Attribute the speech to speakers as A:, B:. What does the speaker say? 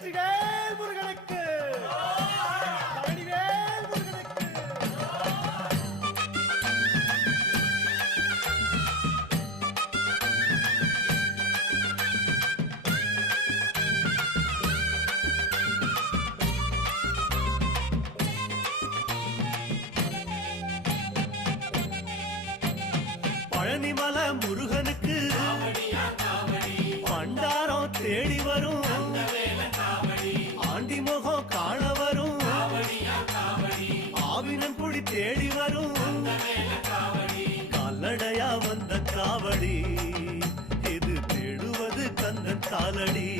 A: வெற்றிவேல் முருகனுக்கு பழனிமல முருகனுக்கு பண்டாரம் தேடி வரும் முகம் காண வரும் ஆவினன் குடி தேடி வரும். கால்நடையா வந்த காவடி. இது தேடுவது கந்தன் காலடி.